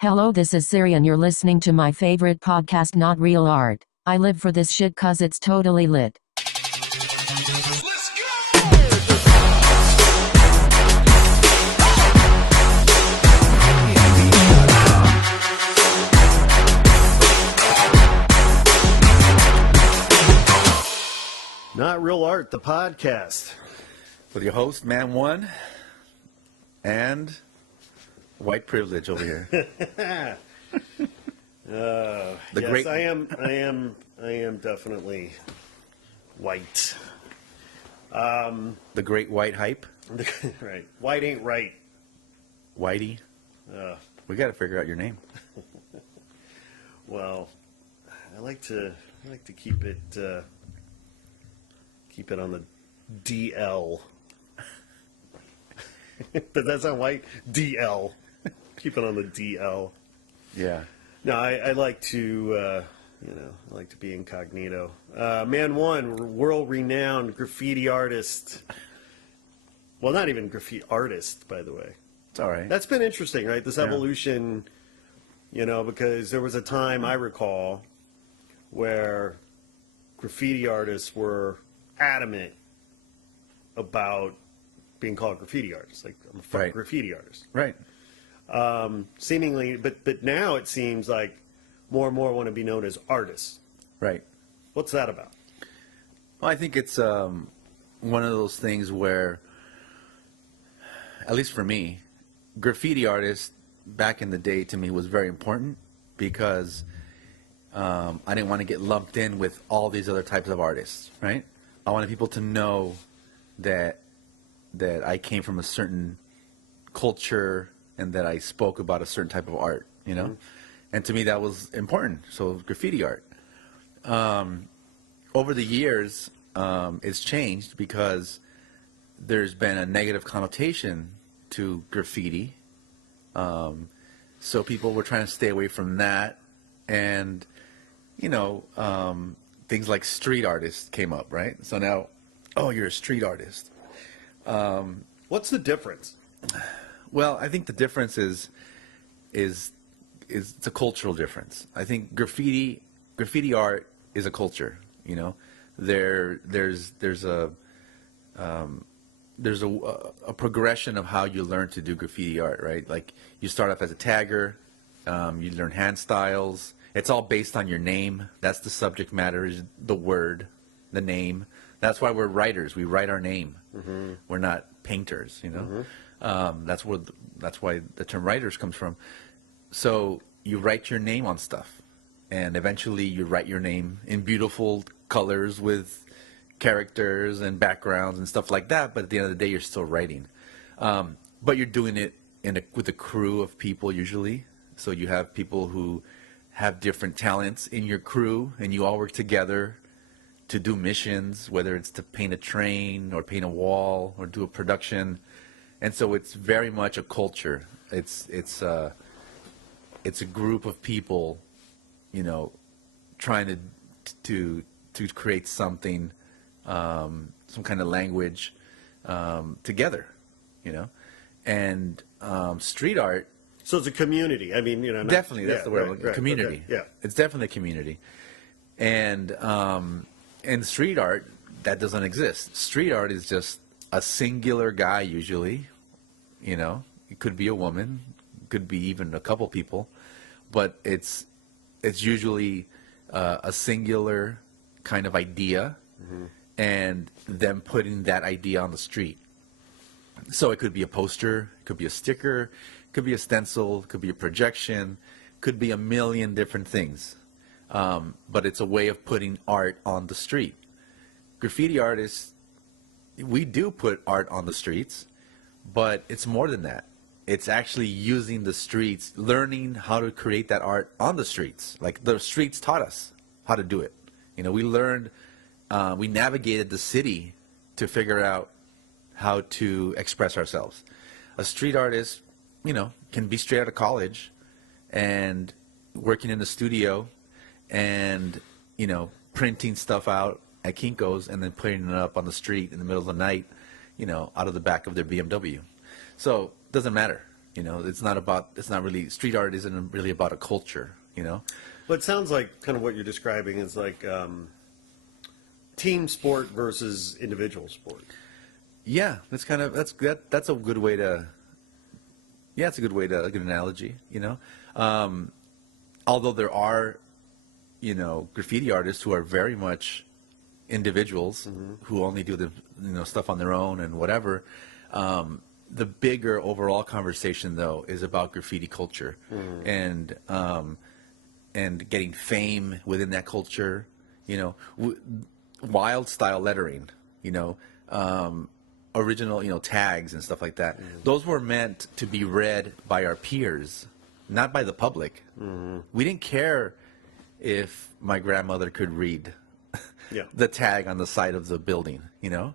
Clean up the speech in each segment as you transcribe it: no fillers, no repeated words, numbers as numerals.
Hello, this is Siri and you're listening to my favorite podcast, Not Real Art. I live for this shit cause it's totally lit. Let's go! Not Real Art, the podcast. With your host, Man One, and white privilege over here. Yes, I am definitely white. The great white hype. Right. White ain't right. Whitey. We got to figure out your name. Well, I like to keep it on the DL. But that's not white. DL. Keep it on the DL. Yeah. No, I like to, I like to be incognito. Man One, world-renowned graffiti artist. Well, not even graffiti artist, by the way. It's all right. That's been interesting, right? This evolution, because there was a time I recall where graffiti artists were adamant about being called graffiti artists. Like, I'm a fucking graffiti artist. Right. Seemingly, but now it seems like more and more want to be known as artists. Right. What's that about? Well, I think it's one of those things where, at least for me, graffiti artist back in the day to me was very important because I didn't want to get lumped in with all these other types of artists, right? I wanted people to know that I came from a certain culture and that I spoke about a certain type of art, Mm-hmm. And to me that was important. So graffiti art. Over the years, it's changed because there's been a negative connotation to graffiti. So people were trying to stay away from that. And, things like street artists came up, right? So now, oh, you're a street artist. What's the difference? Well, I think the difference is it's a cultural difference. I think graffiti art is a culture. There's a progression of how you learn to do graffiti art, right? Like you start off as a tagger, you learn hand styles. It's all based on your name. That's the subject matter, is the word, the name. That's why we're writers. We write our name. Mm-hmm. We're not painters, Mm-hmm. That's why the term writers comes from. So you write your name on stuff, and eventually you write your name in beautiful colors with characters and backgrounds and stuff like that. But at the end of the day, you're still writing. But you're doing it with a crew of people usually. So you have people who have different talents in your crew, and you all work together to do missions, whether it's to paint a train or paint a wall or do a production. And so it's very much a culture. It's a group of people, trying to create something, some kind of language together, And street art. So it's a community. I mean, definitely, that's the word. Right, community. Okay, yeah. It's definitely a community. And street art, that doesn't exist. Street art is just a singular guy usually. It could be a woman, could be even a couple people, but it's usually a singular kind of idea, mm-hmm. and them putting that idea on the street. So it could be a poster, it could be a sticker, it could be a stencil, it could be a projection, could be a million different things. But it's a way of putting art on the street. Graffiti artists, we do put art on the streets, but it's more than that. It's actually using the streets, learning how to create that art on the streets. Like the streets taught us how to do it. We learned, we navigated the city to figure out how to express ourselves. A street artist, can be straight out of college and working in the studio and, printing stuff out at Kinko's and then putting it up on the street in the middle of the night, out of the back of their BMW. So it doesn't matter. You know, it's not really, street art isn't really about a culture, you know? But it sounds like kind of what you're describing is like team sport versus individual sport. Yeah, that's a good way to, a good analogy, you know? Although there are, you know, graffiti artists who are very much individuals who only do the, you know, stuff on their own and whatever. The bigger overall conversation, though, is about graffiti culture and getting fame within that culture. You know, wild style lettering. You know, original, you know, tags and stuff like that. Those were meant to be read by our peers, not by the public. We didn't care if my grandmother could read the tag on the side of the building, you know?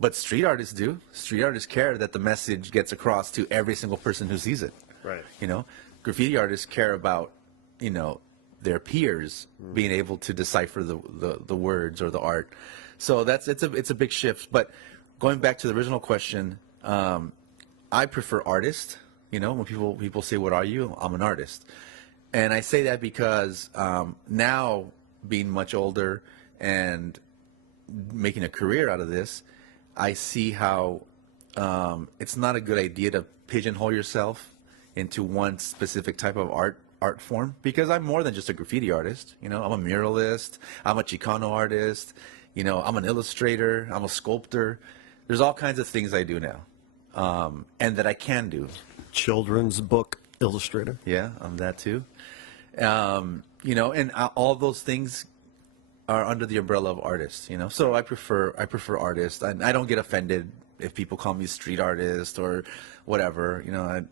But street artists do. Street artists care that the message gets across to every single person who sees it. Right. You know? Graffiti artists care about, you know, their peers being able to decipher the words or the art. So it's a big shift. But going back to the original question, I prefer artist. You know, when people say, "What are you?" I'm an artist. And I say that because now, being much older and making a career out of this, I see how it's not a good idea to pigeonhole yourself into one specific type of art form, because I'm more than just a graffiti artist. You know, I'm a muralist, I'm a Chicano artist, you know, I'm an illustrator, I'm a sculptor. There's all kinds of things I do now, and that I can do. Children's book illustrator. Yeah, I'm that too. You know, and all those things are under the umbrella of artists, you know. So I prefer artists. I don't get offended if people call me street artist or whatever. You know,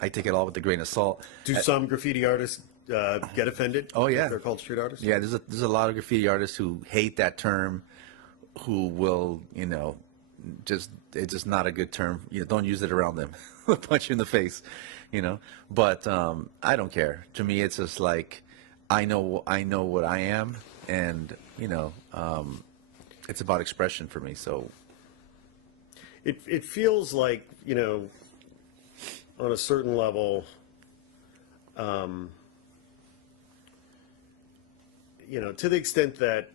I take it all with a grain of salt. Do some graffiti artists get offended? Oh yeah, if they're called street artists. Yeah, there's a lot of graffiti artists who hate that term, who will, you know, it's just not a good term. You know, don't use it around them. They'll punch you in the face, you know. But I don't care. To me, it's just like I know what I am, and you know, it's about expression for me. So it feels like, you know, on a certain level, you know, to the extent that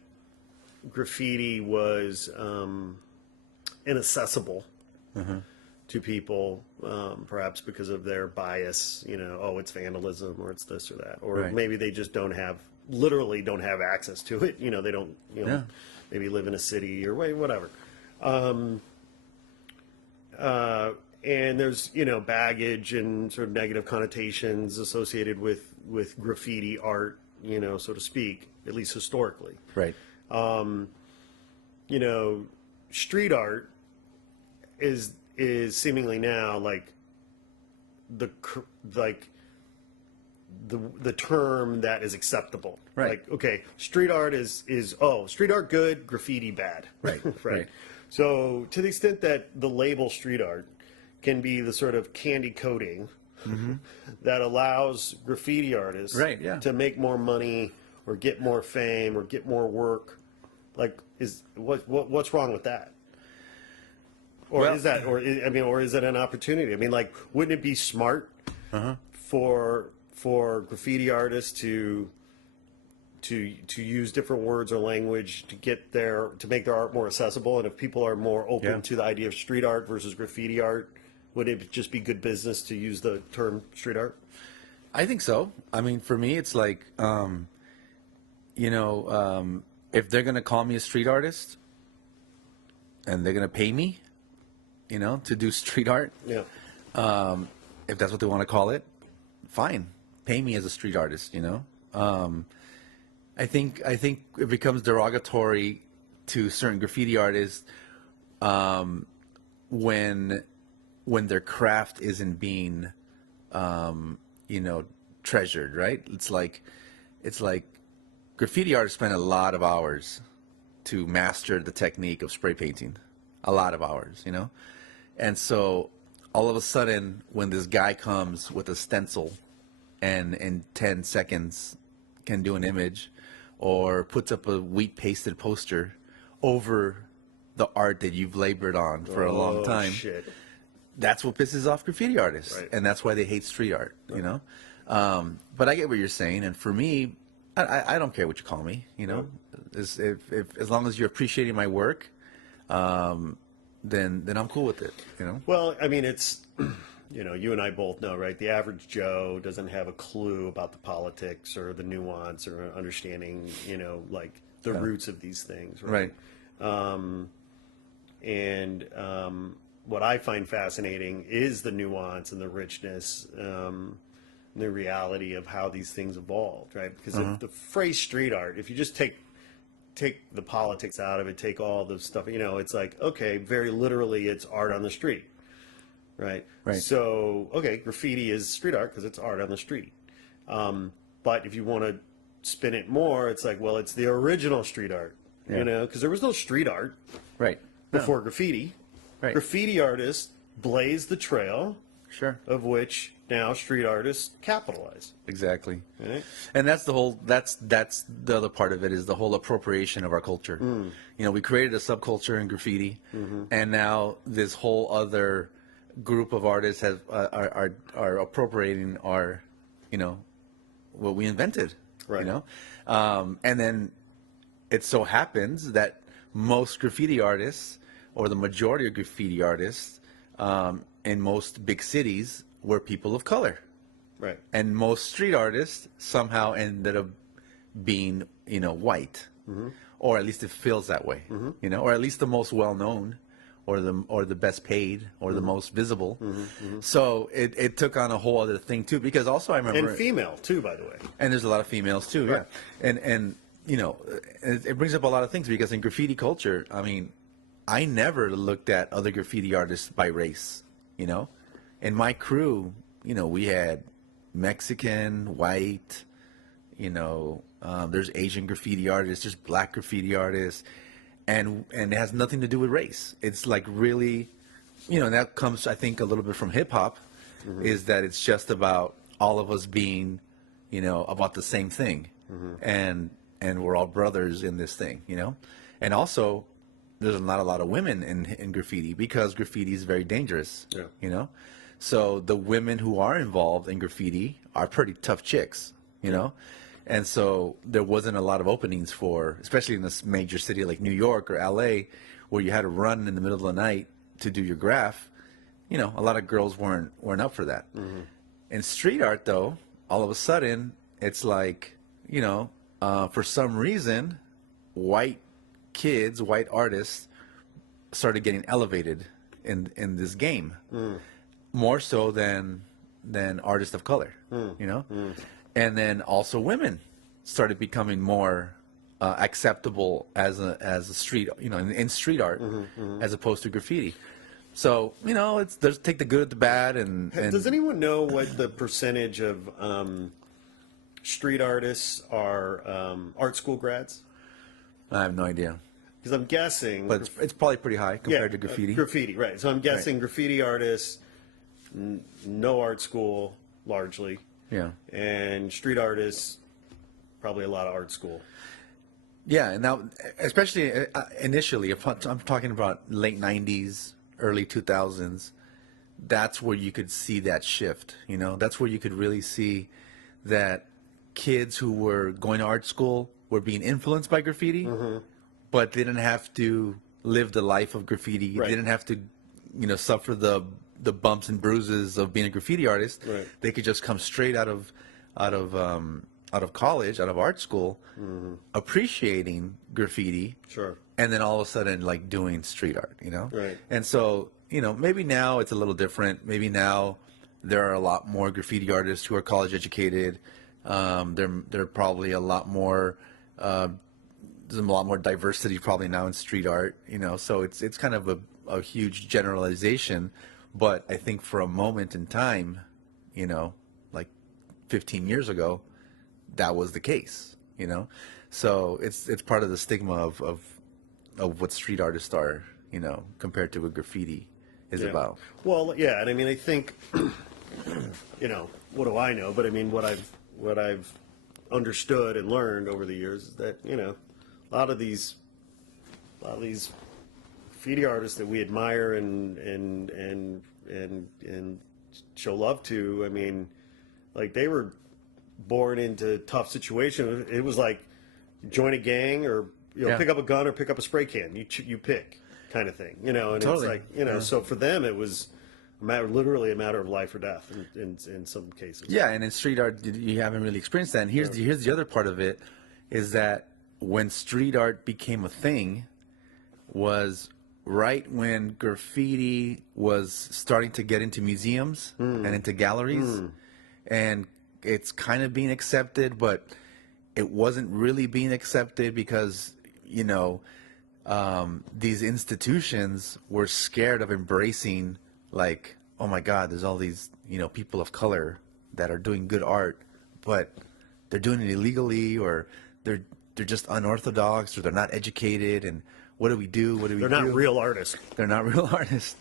graffiti was inaccessible to people, perhaps because of their bias, you know, oh, it's vandalism or it's this or that, or maybe they just literally don't have access to it. You know, they don't, you know, maybe live in a city or whatever. And there's, you know, baggage and sort of negative connotations associated with graffiti art, you know, so to speak, at least historically. right. You know, street art is seemingly now like the term that is acceptable. Right. Like, okay, street art is street art good, graffiti bad. Right. Right. So to the extent that the label street art can be the sort of candy coating that allows graffiti artists to make more money or get more fame or get more work, like, what's wrong with that? Or is it an opportunity? I mean, like, wouldn't it be smart for graffiti artists to use different words or language to make their art more accessible? And if people are more open to the idea of street art versus graffiti art, would it just be good business to use the term street art? I think so. I mean, for me, it's like, you know, if they're going to call me a street artist and they're going to pay me, you know, to do street art, if that's what they want to call it, fine. Pay me as a street artist, you know. I think it becomes derogatory to certain graffiti artists when their craft isn't being, you know, treasured, right? It's like graffiti artists spend a lot of hours to master the technique of spray painting, a lot of hours, you know? And so all of a sudden, when this guy comes with a stencil and in 10 seconds can do an image, or puts up a wheat pasted poster over the art that you've labored on for a long time, that's what pisses off graffiti artists, Right. and that's why they hate street art. You know, but I get what you're saying, and for me, I don't care what you call me. You know, as long as you're appreciating my work, then I'm cool with it. You know. Well, I mean, it's, you know, you and I both know, right? The average Joe doesn't have a clue about the politics or the nuance or understanding, you know, like the roots of these things, right? What I find fascinating is the nuance and the richness, and the reality of how these things evolved, right? Because the phrase street art, if you just take the politics out of it, take all the stuff, you know, it's like, okay, very literally, it's art on the street, right? Right. So, okay, graffiti is street art because it's art on the street. But if you want to spin it more, it's like, well, it's the original street art, you know, because there was no street art Right. before graffiti. Right. Graffiti artists blazed the trail, Sure. of which now street artists capitalize. Exactly. Right? And that's the whole. That's the other part of it, is the whole appropriation of our culture. You know, we created a subculture in graffiti, and now this whole other group of artists are appropriating our, you know, what we invented. Right. You know, and then it so happens that most graffiti artists, or the majority of graffiti artists, in most big cities, were people of color. Right. And most street artists somehow ended up being, you know, white, or at least it feels that way, you know, or at least the most well-known, or the best paid, or the most visible. So it took on a whole other thing too, because also I remember, And female too, by the way. and there's a lot of females too, Right. yeah, and you know, it brings up a lot of things, because in graffiti culture, I mean, I never looked at other graffiti artists by race, you know. In my crew, you know, we had Mexican, white, you know, there's Asian graffiti artists, there's black graffiti artists, and it has nothing to do with race. It's like really, you know, and that comes, I think, a little bit from hip hop, is that it's just about all of us being, you know, about the same thing, and we're all brothers in this thing, you know. And also, there's not a lot of women in graffiti, because graffiti is very dangerous, you know. So the women who are involved in graffiti are pretty tough chicks, you know. And so there wasn't a lot of openings for, especially in this major city like New York or LA, where you had to run in the middle of the night to do your graph. You know, a lot of girls weren't up for that. In street art, though, all of a sudden, it's like, you know, for some reason, white kids, white artists started getting elevated in this game, more so than artists of color, you know. And then also women started becoming more acceptable as a street, you know, in street art, as opposed to graffiti. So, you know, there's take the good with the bad. And Does anyone know what the percentage of street artists are art school grads? I have no idea, Because I'm guessing, but it's probably pretty high compared to graffiti. Graffiti, right? So I'm guessing graffiti artists, no art school, largely. Yeah. And street artists, probably a lot of art school. Yeah, and now, especially initially, if I'm talking about late 90s, early 2000s, that's where you could see that shift, you know? That's where you could really see that kids who were going to art school were being influenced by graffiti, but they didn't have to live the life of graffiti. Right. They didn't have to, you know, suffer the bumps and bruises of being a graffiti artist. Right. They could just come straight out of college, out of art school, appreciating graffiti. Sure. And then all of a sudden, like, doing street art, you know? Right. And so, you know, maybe now it's a little different. Maybe now there are a lot more graffiti artists who are college educated. There are probably a lot more, there's a lot more diversity probably now in street art, you know? So it's kind of a huge generalization. But I think for a moment in time, you know, like 15 years ago, that was the case, you know? So it's part of the stigma of what street artists are, you know, compared to what graffiti is about. Well, yeah, and I mean, I think, you know, what do I know? But I mean, what I've understood and learned over the years is that, you know, a lot of these graffiti artists that we admire and show love to. I mean, like they were born into tough situations. It was like join a gang or pick up a gun or pick up a spray can. You pick kind of thing, and Totally. it's like so for them it was literally a matter of life or death in some cases. Yeah, and in street art, you haven't really experienced that. And here's the other part of it, is that when street art became a thing, was right when graffiti was starting to get into museums and into galleries, and it's kind of being accepted, but it wasn't really being accepted because these institutions were scared of embracing, like, oh my God, there's all these, people of color that are doing good art, but they're doing it illegally, or they're just unorthodox, or they're not educated, and what do we do? They're not real artists. They're not real artists.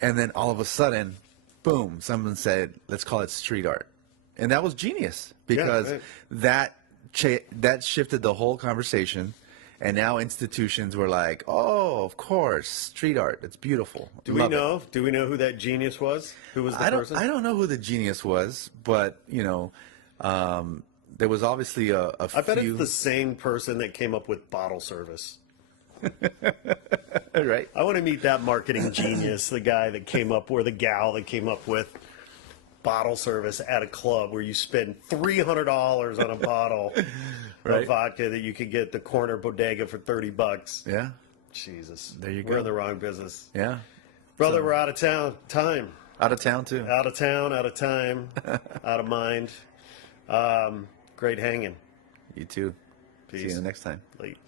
And then all of a sudden, boom, someone said, let's call it street art. And that was genius, because that shifted the whole conversation. And now institutions were like, "Oh, of course, street art. It's beautiful." Do we know who that genius was? Who was the person? I don't know who the genius was, but there was obviously a few. I bet it's the same person that came up with bottle service. Right. I want to meet that marketing genius, the guy that came up, or the gal that came up with bottle service at a club where you spend $300 on a bottle of vodka that you could get at the corner bodega for $30. Yeah. Jesus. There you go. We're in the wrong business. Yeah. Brother, we're out of time. Out of town, too. Out of town, out of time, out of mind. Great hanging. You too. Peace. See you next time. Late.